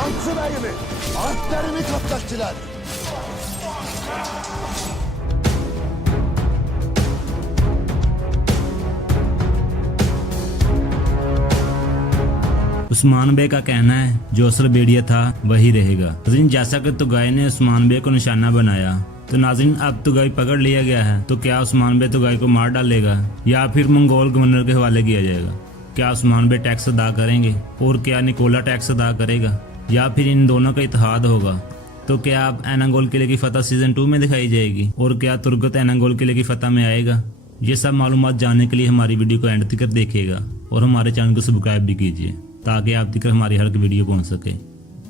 Şansı beyimi, alplerimi kaplattılar. Usman बे का कहना है जो असल बेड़िया था वही रहेगा। नाज़रीन, जैसा कि तुगाई ने उस्मान बे को निशाना बनाया, तो नाज़रीन अब तुगाई पकड़ लिया गया है, तो क्या उस्मान बे तुगाई को मार डालेगा या फिर मंगोल गवर्नर के हवाले किया जाएगा? क्या उस्मान बे टैक्स अदा करेंगे और क्या निकोला टैक्स अदा करेगा, या फिर इन दोनों का इत्तेहाद होगा? तो क्या अब एनागोल किले की फतह सीजन 2 में दिखाई जाएगी और क्या तुर्गत एनागोल किले की फतह में आएगा? ये सब मालूमात जानने के लिए हमारी वीडियो को एंड तक देखिएगा और हमारे चैनल को सब्सक्राइब भी कीजिए ताकि आप तक हमारी हर वीडियो पहुंच सके।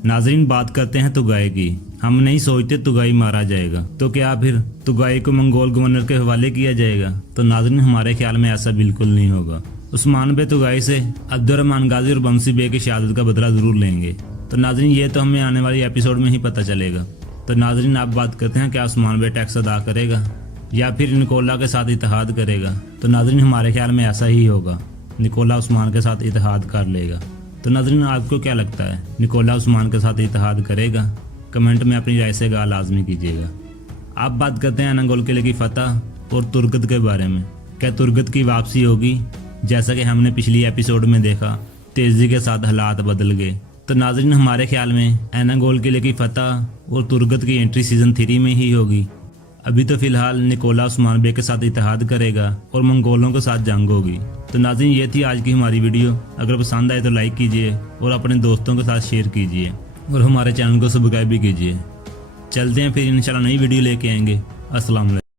नाजरीन, बात करते हैं तुगाई की। हम नहीं सोचते तुगाई मारा जाएगा, तो क्या फिर तुगाई को मंगोल गवर्नर के हवाले किया जाएगा? तो नाजरीन, हमारे ख्याल में ऐसा बिल्कुल नहीं होगा। उस्मान बे तुगाई से अब्दुर्रहमान गाजी और बमसी बे की शहादत का बदला जरूर लेंगे। तो नाजरीन, ये तो हमें आने वाली एपिसोड में ही पता चलेगा। तो नाजरीन, आप बात करते हैं क्या उस्मान बे टैक्स अदा करेगा या फिर निकोला के साथ इत्तेहाद करेगा? तो नाजरीन, हमारे ख्याल में ऐसा ही होगा, निकोला उस्मान के साथ इत्तेहाद कर लेगा। तो नाज़रीन, आपको क्या लगता है, निकोला उस्मान के साथ इत्तेहाद करेगा? कमेंट में अपनी राय से गा लाजमी कीजिएगा। आप बात करते हैं एनागोल किले की फतह और तुर्गत के बारे में। क्या तुर्गत की वापसी होगी? जैसा कि हमने पिछली एपिसोड में देखा, तेज़ी के साथ हालात बदल गए। तो नाज़रीन, हमारे ख्याल में एनागोल किले की फतह और तुर्गत की एंट्री सीज़न 3 में ही होगी। अभी तो फिलहाल निकोला उस्मान बे के साथ इत्तेहाद करेगा और मंगोलों के साथ जंग होगी। तो नाज़रीन, ये थी आज की हमारी वीडियो। अगर पसंद आए तो लाइक कीजिए और अपने दोस्तों के साथ शेयर कीजिए और हमारे चैनल को सब्सक्राइब भी कीजिए। चलते हैं फिर, इंशाल्लाह नई वीडियो लेके आएंगे। अस्सलाम वालेकुम।